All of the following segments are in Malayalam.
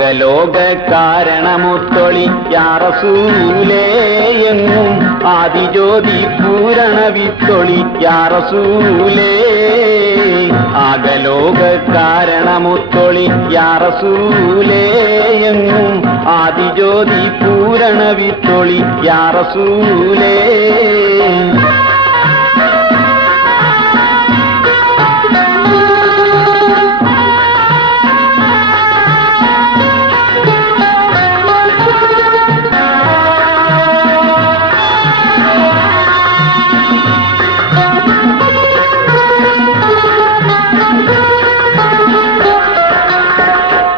ആകലോക കാരണമുത്തൊളി യാ റസൂലേ എങ്ങും ആദിജ്യോതി പൂരണ വിത്തൊളി യാ റസൂലേ. ആകലോക കാരണമുത്തൊളി യാ റസൂലേ എങ്ങും ആദിജ്യോതി പൂരണ വിത്തൊളി യാ റസൂലേ.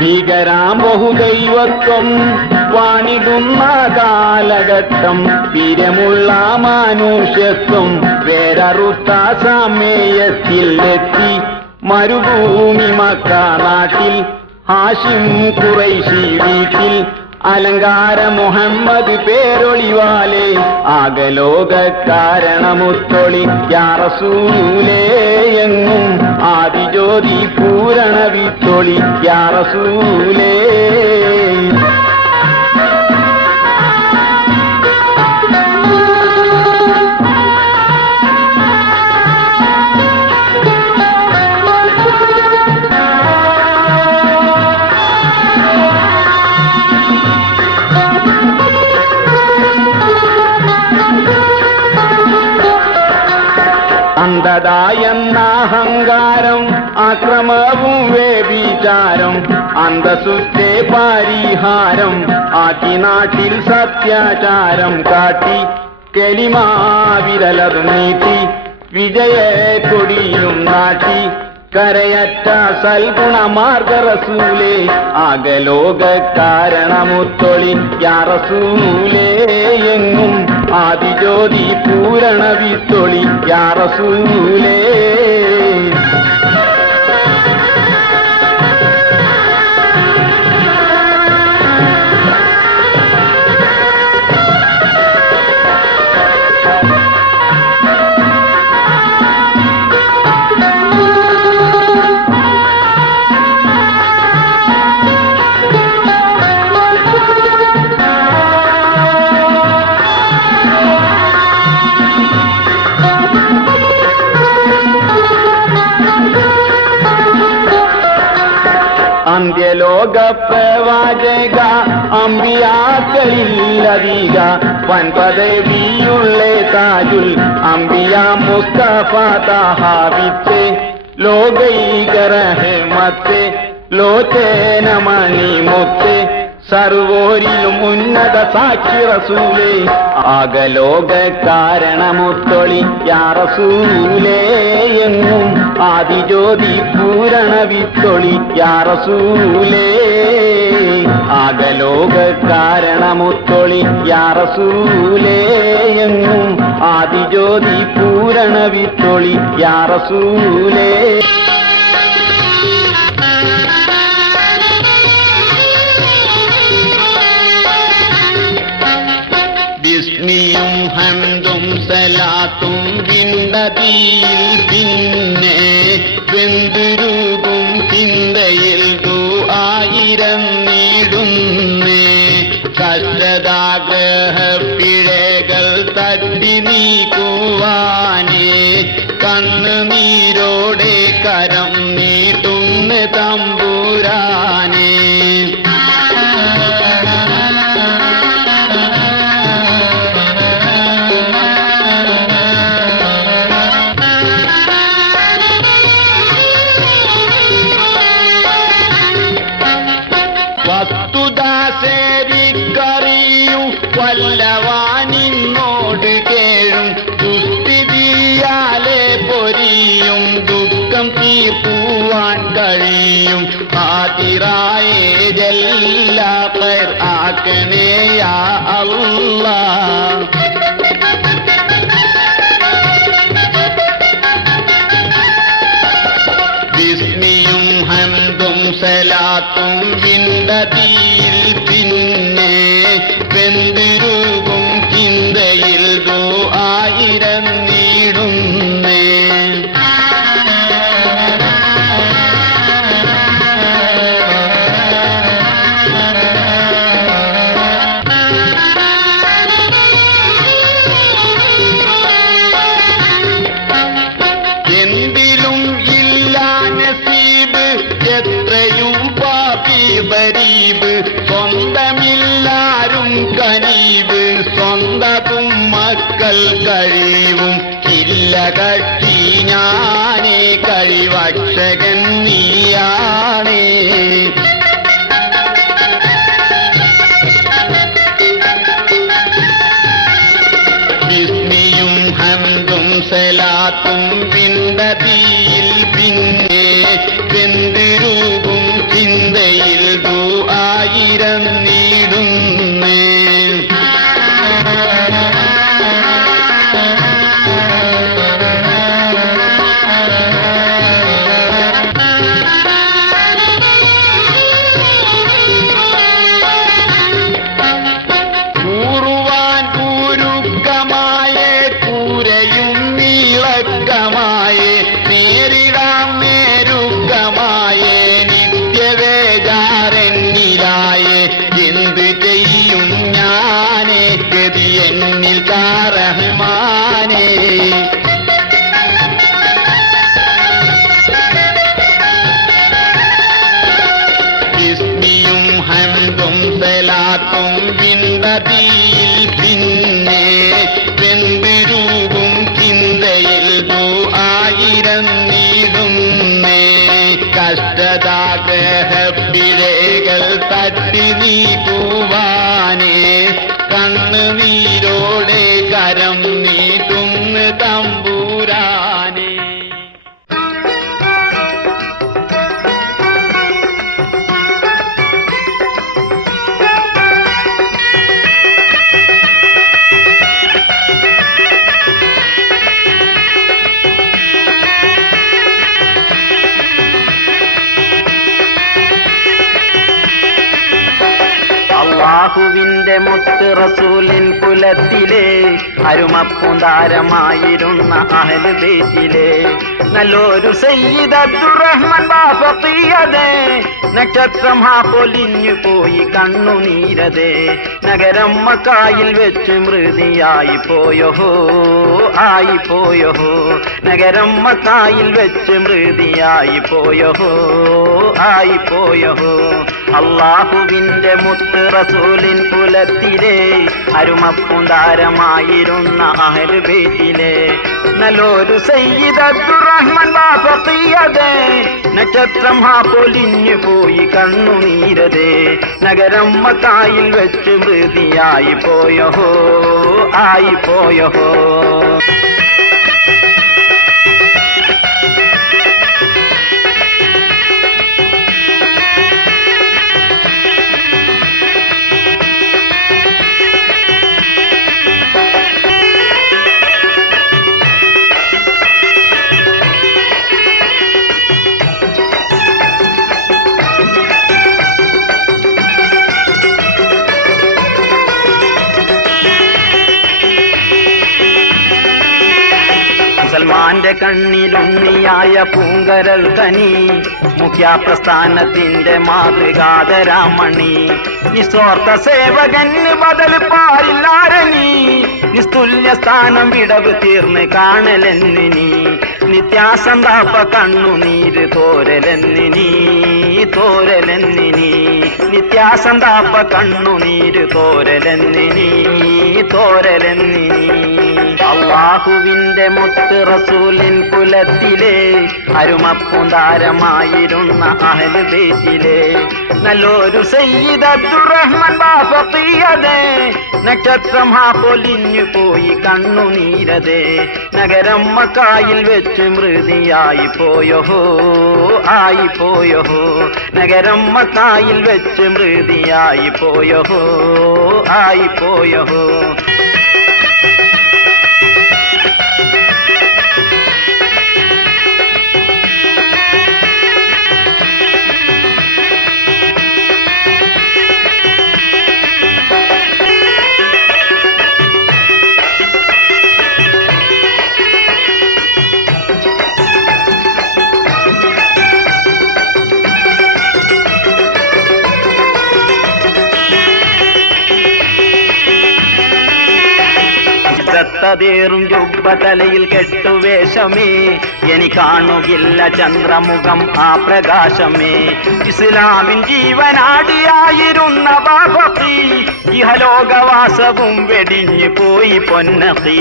ഭീകരാം ബഹുദൈവത്വം വാണിടുന്ന കാലഘട്ടം വീരമുള്ള മാനുഷ്യത്വം വേരറുത്ത സമയത്തിൽ എത്തി മരുഭൂമി മക്ക നാട്ടിൽ ഹാഷിം ഖുറൈശി വീട്ടിൽ അലങ്കാര മുഹമ്മദ് പേരൊളിവാലേ. ആകലോക കാരണമുത്തൊളി യാ റസൂലേ എങ്ങും ആദിജ്യോതി പൂരണ വിത്തൊളി യാ റസൂലേ. അന്ധത എന്ന അഹങ്കാരം അക്രമവും വ്യഭിചാരം അന്തസ്സുറ്റേ പരിഹാരം ആക്കി നാട്ടിൽ സത്യാചാരം കാട്ടി കലിമാ വിരലതു നീട്ടി വിജയക്കൊടിയും നാട്ടി കരയറ്റ സൽഗുണമാർഗ റസൂലേ. ആകലോക കാരണമുത്തൊളി യാ റസൂലേ എങ്ങും ആദിജ്യോതി പൂരണ വിത്തൊളി യാ റസൂലേ. അന്ത്യലോക പ്രവാചക അമ്പിയാക്കളില്ലധിക വൻപദവിയുള്ള താജുൽ അമ്പിയ മുസ്തഫ തഹാവിത്തെ ലോകൈക റഹ്മത്തെ ലോചനമണി മുത്തെ സർവോരിലും ഉന്നത സാക്ഷി റസൂലേ. ആകലോക കാരണമുത്തൊളി യാ റസൂലേ എങ്ങും ആദിജ്യോതി പൂരണ വിത്തൊളി യാ റസൂലേ. ആകലോക കാരണമുത്തൊളി യാ റസൂലേ എങ്ങും ആദിജ്യോതി പൂരണ വിത്തൊളി യാ റസൂലേ. ബിസ്മിയും ഹംദും സലാത്തും വിണ്ടതിയിൽ പിന്നെ വെന്തുരുകും ചിന്തയിൽ ദുആയിരം നീടുന്നേ. കഷ്ടതാഗ്രഹ പിഴകൾ തട്ടി നീക്കുവാനേ കണ്ണുനീരോടെ കരം നീട്ടുന്ന തമ്പുരാനേ. വസ്തുദാസേരിക്കറിയും വല്ലവാനിന്നോട് കേഴും ദുസ്ഥിതിയാലെ പൊരിയും ദുഃഖം തീർക്കുവാൻ കഴിയും ആതിറായേ ജല്ല ഖൈർ ആക്കണേ യാ അല്ലാഹ്. ബിസ്മിയും ഹംദും സലാത്തും വിണ്ടതിയിൽ പിന്നെ വെന്തിരുകും ചിന്തയിൽ ദുആയിരം നീടുന്നേ. സകൽ കഴിവും ഇല്ല കക്ഷി ഞാനേ, കഴിവക്ഷകൻ നീയാണേ. ബിസ്മിയും ഹംദും സലാത്തും വിണ്ടതിയിൽ പിന്നെ വെന്തിരൂപും ചിന്തയിൽ ദുആയിരം നീടുന്നേ. വിണ്ടതിയിൽ പിന്നെ വെന്തിരൂപും ചിന്തയിൽ ദുആയിരം നീടുന്നേ. കഷ്ടതാഗ്രഹപ്പിഴകൾ തട്ടി നീക്കുവാനേ, കണ്ണുനീരോടെ കരം നീട്ടുന്നു തമ്പുരാനേ. അല്ലാഹുവിന്റെ മുത്ത് റസൂലിൻ കുലത്തിലെ അരുമപ്പുന്താരമായിരുന്ന അഹ്ലു ബൈത്തിലെ നല്ലൊരു സയ്യിദ് അബ്ദുറഹ്മാൻ ബാഫഖിയതേ. നക്ഷത്രം പൊലിഞ്ഞു പോയി കണ്ണുനീരതേ, നഗരം മക്കായിൽ വെച്ച് മൃതിയായി പോയോഹോ, ആയി പോയോഹോ. നഗരം മക്കായിൽ വെച്ച് മൃതിയായി പോയോഹോ, ആയി പോയോഹോ. അല്ലാഹുവിന്റെ മുത്ത് റസൂലിൻ കുലത്തിലെ അരുമപ്പുന്താരമായിരുന്ന അഹ്ലു ബൈത്തിലെ നല്ലൊരു സയ്യിദ് അബ്ദുറഹ്മാൻ ബാഫഖിയതേ. നക്ഷത്രം പൊലിഞ്ഞു പോയി കണ്ണുനീരതേ, നഗരം മക്കായിൽ വെച്ച് മൃതിയായി പോയോഹോ, ആയി പോയോഹോ. മുസൽമാന്റെ കണ്ണിലുണ്ണിയായ പൂങ്കരൽ കനി, മുഖ്യപ്രസ്ഥാനത്തിന്റെ മാതൃകാതരാമണി. നിസ്വാർത്ഥ സേവകന് ബദൽ പാരില്ലാരണി, നിസ്തുല്യ സ്ഥാനം വിടവ് തീർന്ന് കാണലെന്നിനി. നിത്യാസന്താപ കണ്ണുനീര് തോരലെന്നിനി, തോരലെന്നിനി. നിത്യാസന്താപ കണ്ണുനീര് തോരലെന്നിനി, തോരലെന്നിനി. അല്ലാഹുവിന്റെ മുത്ത് റസൂലിൻ കുലത്തിലെ അരുമപ്പുന്താരമായിരുന്ന അഹ്ലു ബൈത്തിലെ നല്ലൊരു സയ്യിദ് അബ്ദുറഹ്മാൻ ബാഫഖിയതേ. നക്ഷത്രം പൊലിഞ്ഞു പോയി കണ്ണുനീരതേ, നഗരം മക്കായിൽ വെച്ച് മൃതിയായി പോയോഹോ, ആയി പോയോഹോ. നഗരം മക്കായിൽ വെച്ച് മൃതിയായി പോയോഹോ, ആയി പോയോഹോ. പച്ചതേറും ജുബ്ബ തലയിൽ കെട്ടുവേഷമേ ഇനി കാണുകില്ല ചന്ദ്രമുഖം ആ പ്രകാശമേ ഇസ്ലാമിൻ ജീവനാടിയായിരുന്ന ബാബഖി ഇഹലോകവാസവും വെടിഞ്ഞു പോയി പൊന്നഖി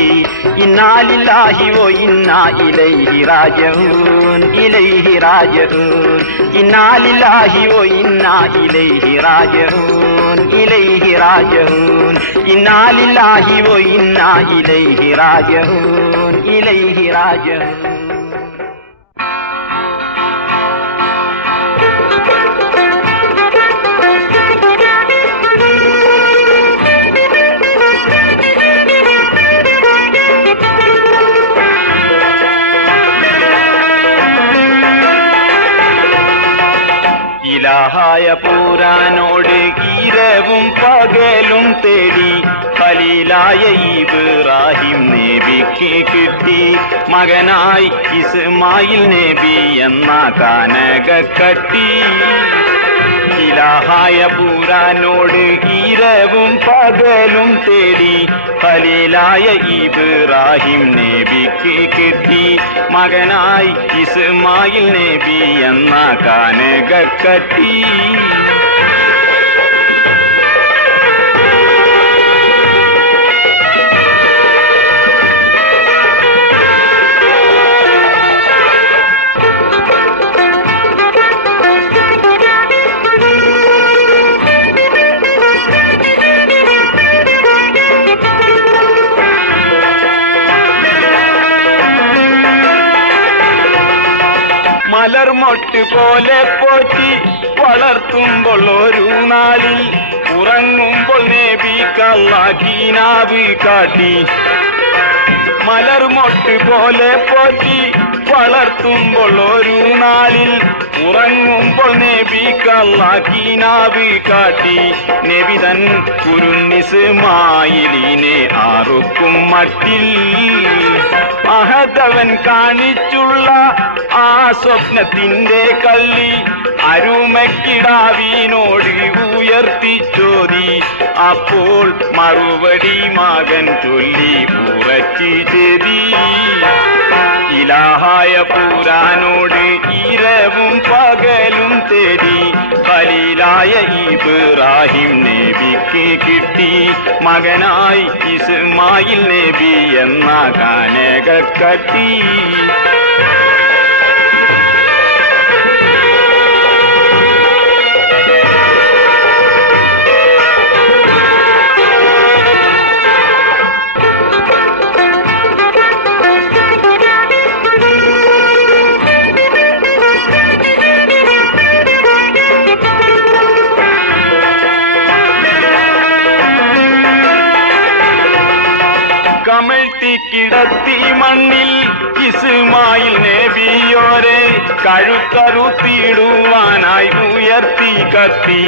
ഇന്നാലില്ലാഹി വ ഇന്നാ ഇലൈഹി റാജിഊൻ ഇലൈഹി റാജിഊൻ ഇന്നാലില്ലാഹി വ ഇന്നാ ഇലൈഹി റാജിഊൻ ഇലൈഹി റാജിഊൻ ഇന്നാലില്ലാഹി വ ഇന്നാ ഇലൈഹി റാജിഊൻ ഇലൈഹി റാജിഊൻ ഇലാഹായ പൂരാനോട് ഈരവും പകലും തേടി ഖലീലായ ഇബ്രാഹിം നബിക്ക് കിട്ടി മകനായി ഇസ്മായിൽ നബി എന്ന കാനകക്കട്ടി ഇലാഹായ പൂരാനോട് ഈരവും പകലും തേടി ഖലീലായ ഇബ്രാഹിം നബിക്ക് കിട്ടി മകനായി ഇസ്മായിൽ നബി എന്ന കാനകക്കട്ടി മലർമൊട്ട് പോലെ പോറ്റി വളർത്തുമ്പോൾ ഒരു നാളിൽ ഉറങ്ങുമ്പോൾ നബി കള്ളാക്കീനാവ് കാട്ടി മലർമൊട്ട് പോലെ പോറ്റി വളർത്തുമ്പോൾ ഒരു നാളിൽ ഉറങ്ങുമ്പോൾ നബി കള്ളാക്കീനാവ് കാട്ടി നബി തൻ കുരുന്നിസ്മായിലിനെ ആറുക്കും മട്ടിൽ അഹദവൻ കാണിച്ചുള്ള ആ സ്വപ്നത്തിന്റെ കള്ളി അരുമക്കിടാവിനോട് ഉയർത്തി ചോദി അപ്പോൾ മറുപടി മകൻ ചൊല്ലി ഉറച്ചു ചെതി ഇലാഹായ പൂരാനോട് ഇരവും പകലും തേടി ഖലീലായ ഇബ്രാഹിം നബിക്ക് കിട്ടി മകനായി ഇസ്മായിൽ നബി എന്ന കാനകക്കട്ടി കിടത്തി മണ്ണിൽ ഇസ്മായിൽ നബിയോരെ കഴുത്തറുത്തിടുവാനായി ഉയർത്തി കത്തി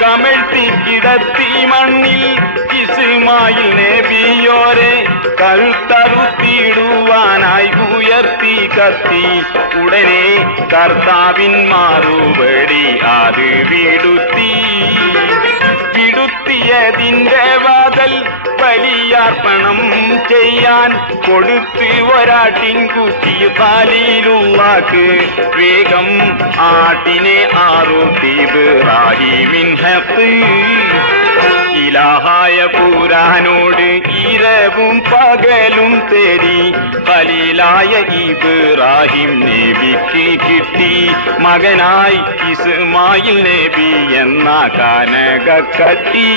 കമഴ്ത്തി കിടത്തി മണ്ണിൽ ഇസ്മായിൽ നബിയോരെ കഴുത്തറുത്തിടുവാനായി ഉയർത്തി കത്തി ഉടനെ കർത്താവിൻ മറുപടി അത് വിടുത്തിയതിന്റെ വാതൽ ബലിയർപ്പണം ചെയ്യാൻ കൊടുത്ത് ഒരാട്ടിൻകുട്ടി താലിയിലുള്ളാക്ക് വേഗം ആട്ടിനെ ആറുത്തി ഇബ്രാഹിമിൻ ഹഖ് ഇലാഹായ പൂരാനോട് ഇരവും പകലും തേടി ഖലീലായ ഇബ്രാഹിം നബിക്ക് കിട്ടി മകനായി ഇസ്മായിൽ നബി എന്ന കാനകക്കട്ടി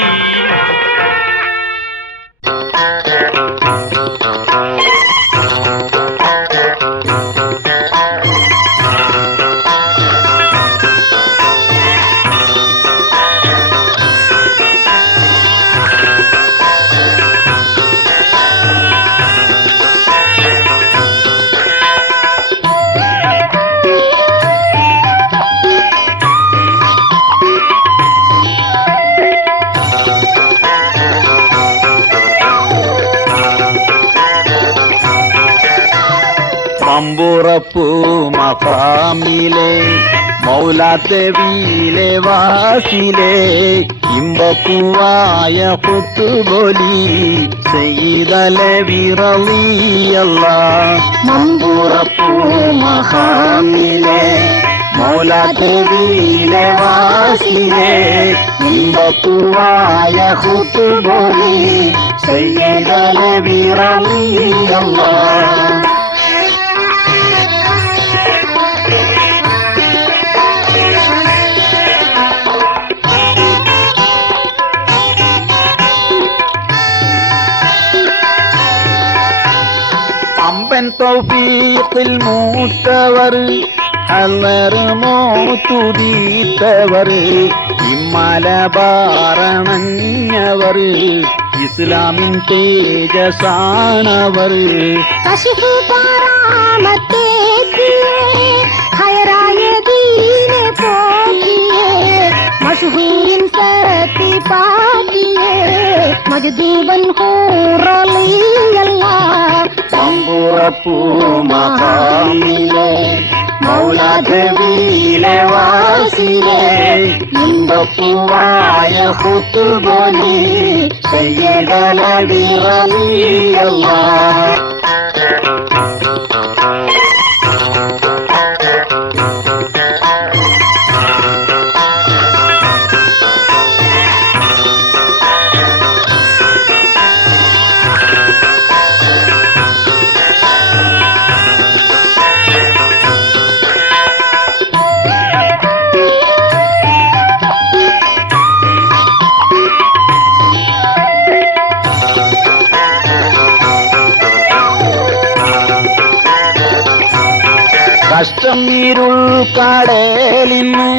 മമ്പുറപ്പൂ മഖാമിലെ മൗലാത്തവിയിലെ വാസിലെ ഇമ്പപ്പൂവായ പുത്തുബോലി സയ്യിദലവി റളിയല്ലാഹ്. മമ്പുറപ്പൂ മഖാമിലെ മൗലാത്തവിയിലെ വാസിലെ ഇമ്പപ്പൂവായ പുത്തുബോലി സയ്യിദലവി റളിയല്ലാഹ്. അമ്പൻ തൗഫീഖിൽ മൂത്തവർ അലർമോത്തുതീത്തവർ ഇമ്മലബാറണഞ്ഞവർ ഇസ്ലാമിൻ തേജസാണവർ. കശിഫ് കറാമത്തേക്കിയേ ഹൈറായ ദീനെ പോക്കിയേ മശ്ഹൂരിൻ സരത്തി പാക്കിയേ മജ്ദൂബൻ ഹൂറളിയല്ലാഹ്. മമ്പുറപ്പൂ മഖാമിലെ മൗലാത്തവിയിലെ വാസിലെ ഇമ്പപ്പൂവായ ഖുത്ബോലി സയ്യിദലവി റളിയല്ലാഹ്. കഷ്ടം ഇരുൾ കടലിന്ന്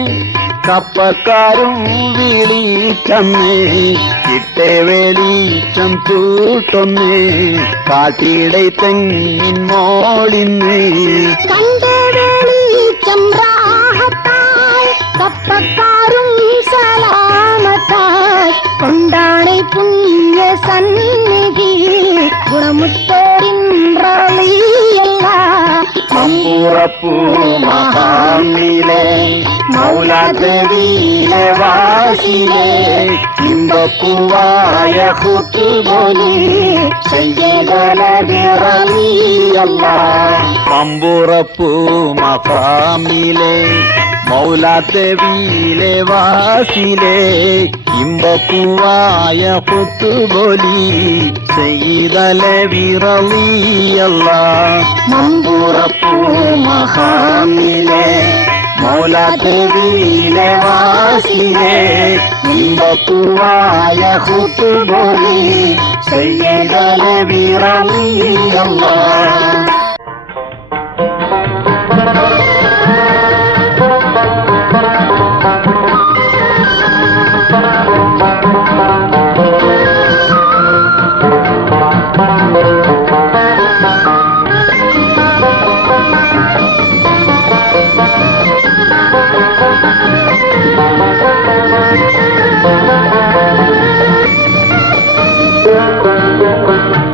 കപ്പക്കാരും വിളിച്ചന്ന് ഇട്ടേ വെളിച്ചം ചൂട്ടൊന്ന് കാട്ടിടെ തെങ്ങിൻ മോളിന്ന്. കണ്ട വെളിച്ചം റാഹത്തായി കപ്പക്കാരും സലാമത്തായി കൊണ്ടാണ് പുണ്യ സന്നിധി ഗുണമുത്തോരിൻ റളിയല്ലാഹ്. മമ്പുറപ്പൂ മഖാമിലെ മൗലാത്തവിയിലെ വാസിലെ ഇമ്പപ്പൂവായ ഖുത്ബോലി സയ്യിദലവി റളിയല്ലാഹ്. മമ്പുറപ്പൂ മഖാമിലെ മൗലാത്തവിയിലെ വാസിലെ ഇമ്പപ്പൂവായ ഖുത്ബോലി സയ്യിദലവി റളിയല്ലാഹ്. മമ്പുറപ്പൂ മഖാമിലെ മൗലാത്തവിയിലെ വാസിലെ ഇമ്പപ്പൂവായ ഖുത്ബോലി സയ്യിദലവി റളിയല്ലാഹ്.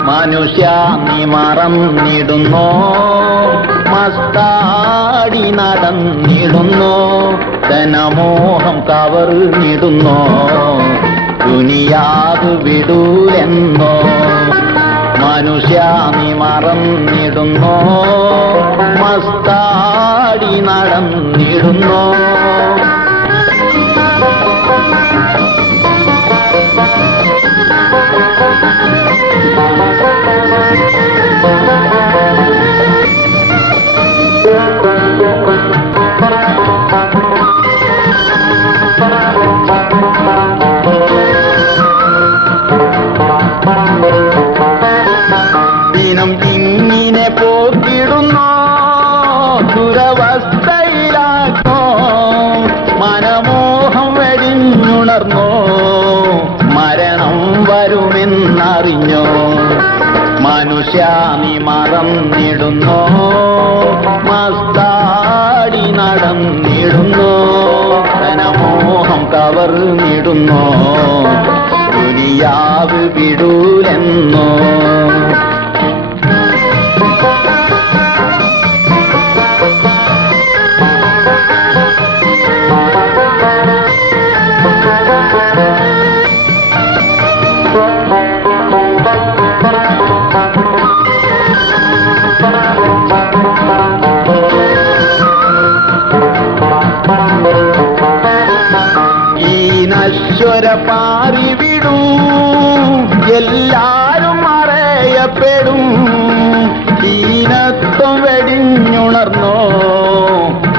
മനുഷ്യ നീ മറന്നിടുന്നോ മസ്താടി നടന്നിടുന്നോ ധനമോഹം കവർന്നിടുന്നോ ദുനിയാവ് വിടൂലെന്നോ. മനുഷ്യ നീ മറന്നിടുന്നോ മസ്താടി നടന്നിടുന്നോ ദിനം ഇങ്ങനെ പോക്കിടുന്നോ ദുരവസ്ഥയിലാക്കോ മനമോഹം വെടിഞ്ഞുണർന്നോ മരണം വരുമെന്നറിഞ്ഞോ. മനുഷ്യ നീ മറന്നിടുന്നോ മസ്താടി നടന്നിടുന്നോ ധനമോഹം കവർന്നിടുന്നോ ദുനിയാവ് വിടൂലെന്നോ. മൊത്തം വെടിഞ്ഞുണർന്നോ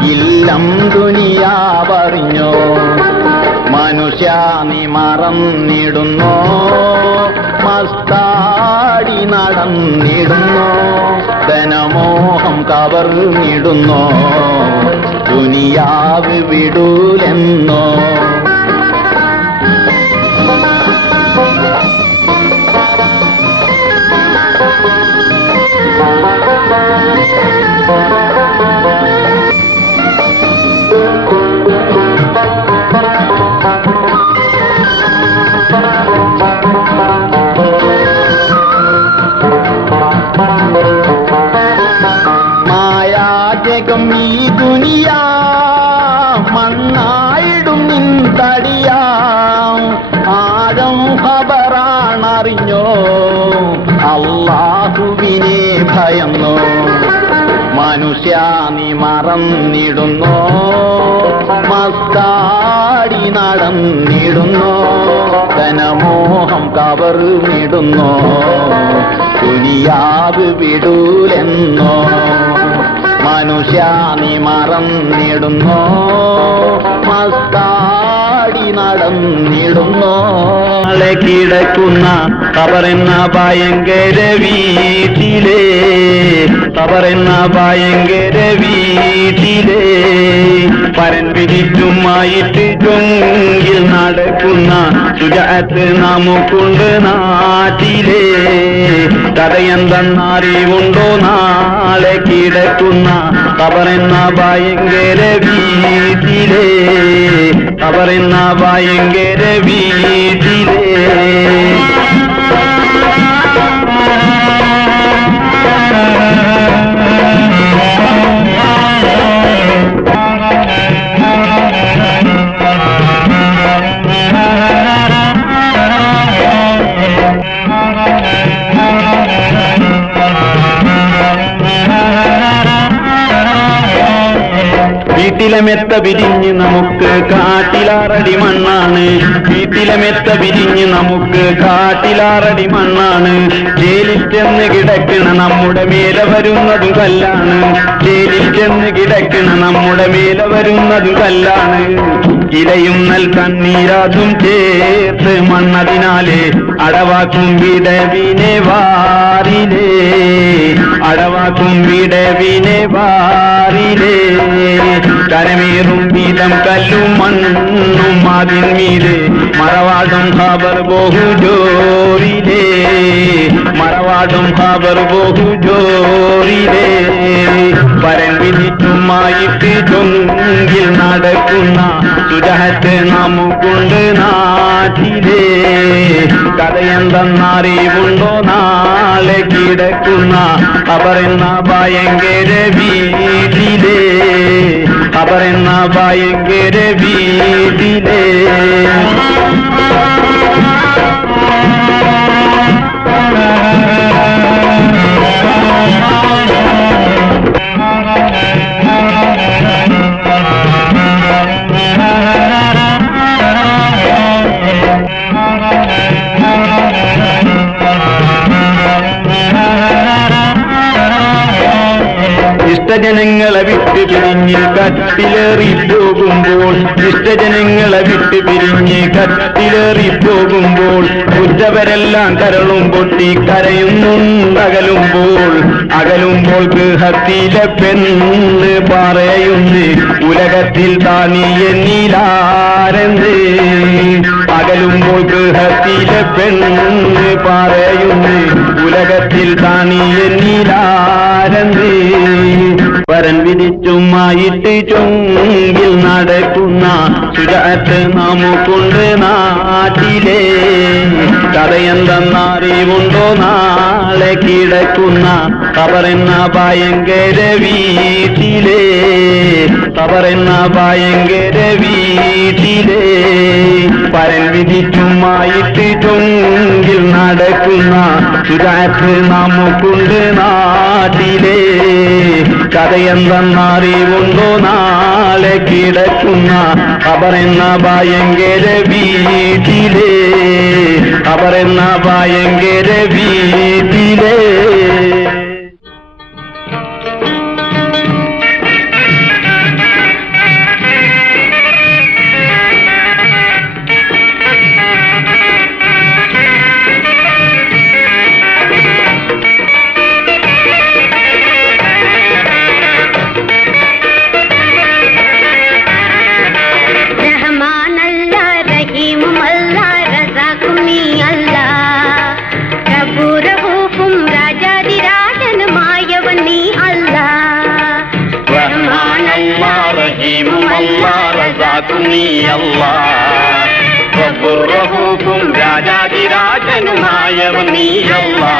ഇല്ലം ദുനിയാവറിഞ്ഞോ മനുഷ്യ നീ മറന്നിടുന്നോ മസ്താടി നടന്നിടുന്നോ ധനമോഹം കവർന്നിടുന്നോ ദുനിയാവ് വിടൂലെന്നോ മായാജകം ഈ ദുനിയാ മണ്ണായിടും നിൻ തടിയാം ആഴം ഖബറാണറിഞ്ഞോ അല്ലാഹുവിനെ ഭയന്നോ മനുഷ്യ നീ മറന്നിടുന്നോ മസ്താടി നടന്നിടുന്നോ ധനമോഹം കവർന്നിടുന്നോ ദുനിയാവ് വിടൂലെന്നോ മനുഷ്യ നീ മറന്നിടുന്നോ മസ്താടി നടന്നിടുന്നോ നാളെ കിടക്കുന്ന ഖബറെന്ന ഭയങ്കര വീട്ടിലേ ഖബറെന്ന ഭയങ്കര വീട്ടിലേ പരൻ വിധിച്ചുമായിട്ട് ചൊങ്കിൽ നടക്കുന്ന സുജാത്ത് നമുക്കുണ്ട് നാട്ടിലേ കഥയെന്തെന്നറിവുണ്ടോ നാളെ കിടക്കുന്ന ഖബറെന്ന ഭയങ്കര വീട്ടിലേ ഖബറെന്ന ഭയങ്കര വീട്ടിലേ വീട്ടിലെ മെത്ത വിരിഞ്ഞ് നമുക്ക് കാട്ടിലാറടി മണ്ണാണ് വീട്ടിലെ മെത്ത വിരിഞ്ഞ് നമുക്ക് കാട്ടിലാറടി മണ്ണാണ് ജയിലിൽ ചെന്ന് കിടക്കണ നമ്മുടെ മേലെ വരുന്നതും കല്ലാണ് ജയിലിൽ ചെന്ന് കിടക്കണ നമ്മുടെ മേലെ വരുന്നതും കല്ലാണ് ഇലയും കണ്ണീരാതും ചേർത്ത് മണ്ണതിനാലെ അടവാക്കും വിടവിനെ വാരിലേ അടവാക്കും വിടവിനെ വാരിലേ കരമേറും വീതം കല്ലും മണ്ണും അതിന്മീതെ മറവാടും ഖബർ ബഹു ജോറിലേ മറവാടും ഖബർ ബഹു ജോറിലേ പരൻ വിധിച്ചുമായിട്ട് ചൊങ്കിൽ നടക്കുന്ന സുജഹത്ത് നമുക്കുണ്ട് നാട്ടിലേ കഥയെന്തെന്നറിവുണ്ടോ നാളെ കിടക്കുന്ന ഖബറെന്ന ഭയങ്കര വീട്ടിലേ ഖബറെന്ന ഭയങ്കര വീട്ടിലേ ഇഷ്ടജനങ്ങളെ വിട്ട് പിരിഞ്ഞ് കട്ടിലേറി പോകുമ്പോൾ ഇഷ്ടജനങ്ങളെ വിട്ട് പിരിഞ്ഞ് കട്ടിലേറി പോകുമ്പോൾ ഉറ്റവരെല്ലാം കരളും പൊട്ടി കരയുന്നുണ്ടകലുമ്പോൾ അകലുമ്പോൾ ഗൃഹത്തിലെ പെണ്ണ് പറയുന്നു ഉലകത്തിൽ താനീ എന്നിലാരെന്ന് അകലുമ്പോൾ ഗൃഹത്തിലെ പെണ്ണ് പറയുന്നു ഉലകത്തിൽ താനീ എന്നിലാരെന്ന് വരൻ വിധിച്ചുമായിട്ട് ചൊങ്കിൽ നടക്കുന്ന സുജാത്ത് നമുക്കുണ്ട് നാട്ടിലേ കഥയെന്തെന്നറിവുണ്ടോ നാളെ കിടക്കുന്ന ഖബറെന്ന ഭയങ്കര വീട്ടിലേ ഖബറെന്ന ഭയങ്കര വീട്ടിലേ പരൻ വിധിച്ചുമായിട്ട് ചൊങ്കിൽ നടക്കുന്ന സുജാത്ത് നമുക്കുണ്ട് നാട്ടിലേ കഥയെന്തെന്നറിവുണ്ടോ നാളെ കിടക്കുന്ന ഖബറെന്ന ഭയങ്കര വീട്ടിലേ ഖബറെന്ന ഭയങ്കര വീട്ടിലേ നീയല്ലാ റബ്ബുർ റഹൂഫും രാജാതിരാജനുമായവൻ നീയല്ലാ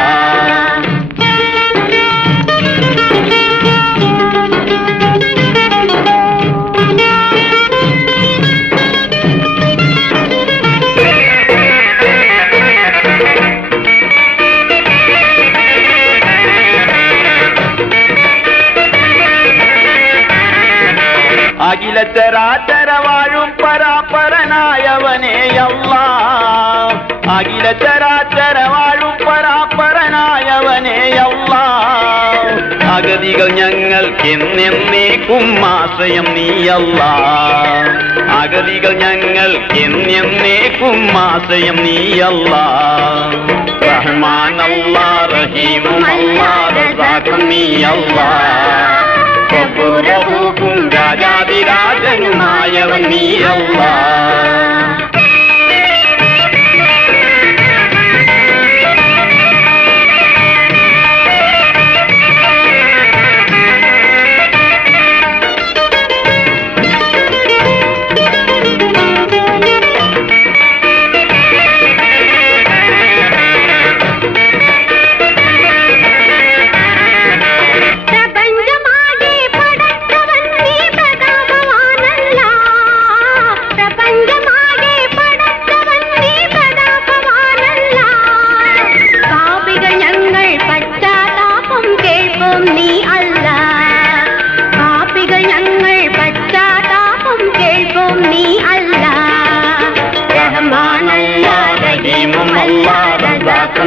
അഖിലചരാചര വാഴും പരാപരനായവനേയല്ലാ അഖിലചരാചര വാഴും പരാപരനായവനേയല്ലാ അഗതികൾ ഞങ്ങൾക്കെന്നെന്നേക്കും ആശ്രയം നീയല്ലാ അഗതികൾ ഞങ്ങൾക്കെന്നെന്നേക്കും ആശ്രയം നീയല്ലാ റഹ്മാനല്ലാ റഹീമുമല്ലാ റസാഖും നീയല്ലാ റബ്ബുറഹൂഫും രാജാതിരാജനുമായവൻ നീയല്ലാ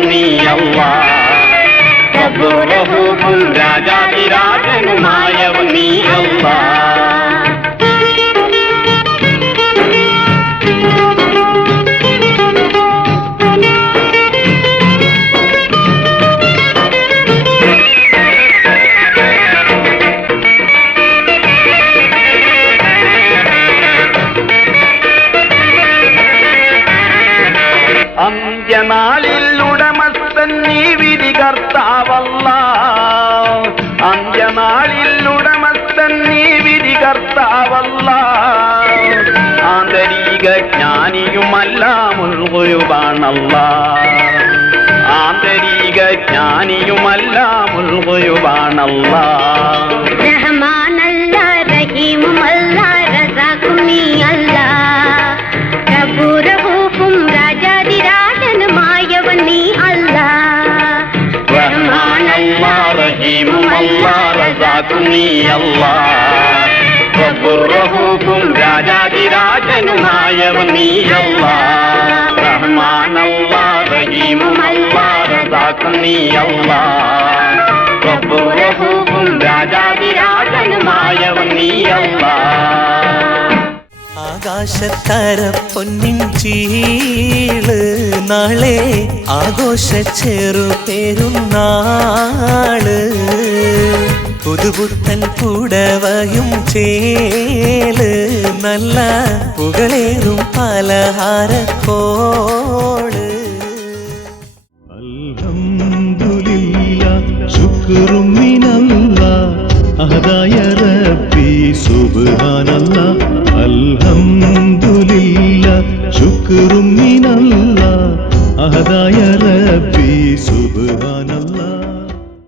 നീയല്ലാ റബ്ബുറഹൂഫും രാജാതിരാജനുമായവൻ നീയല്ലാ അന്ത്യനാളിൽ ഉടമസ്ഥൻ നീ വിധികർത്താവല്ലാ അന്ത്യനാളിൽ ഉടമസ്ഥൻ നീ വിധികർത്താവല്ലാ ആന്തരിക ജ്ഞാനിയുമല്ല മുൽഗുയുബാണല്ലാ ആന്തരിക ജ്ഞാനിയുമല്ല മുൽഗുയുബാണല്ലാ റഹ്മാനല്ലാ റഹീമുമല്ലാ റസാഖും നീയല്ലാ റബ്ബുറഹൂഫും രാജാതിരാജനുമായവൻ നീയല്ലാ റഹ്മാനല്ലാ റഹീമുമല്ലാ റസാഖും നീയല്ലാ റബ്ബുറഹൂഫും രാജാതിരാജനുമായവൻ നീയല്ലാ റഹ്മാനല്ലാ റഹീമുമല്ലാ റസാഖും നീയല്ലാ റബ്ബുറഹൂഫും രാജാതിരാജനുമായവൻ നീയല്ലാ ആകാശത്തര പൊന്നിൻ ചീള് നാളെ ആഘോഷ ചെറുപെരുന്നാള് പുതുപുത്തൻ പുടവയും ചേല് നല്ല പുകളേറും പലഹാരക്കോള് അൽഹംദുലില്ലാ ശുക്റും മിനല്ലാ അഹദായ റബ്ബി സുബ്ഹാനല്ലാ അൽഹംദുലില്ലാ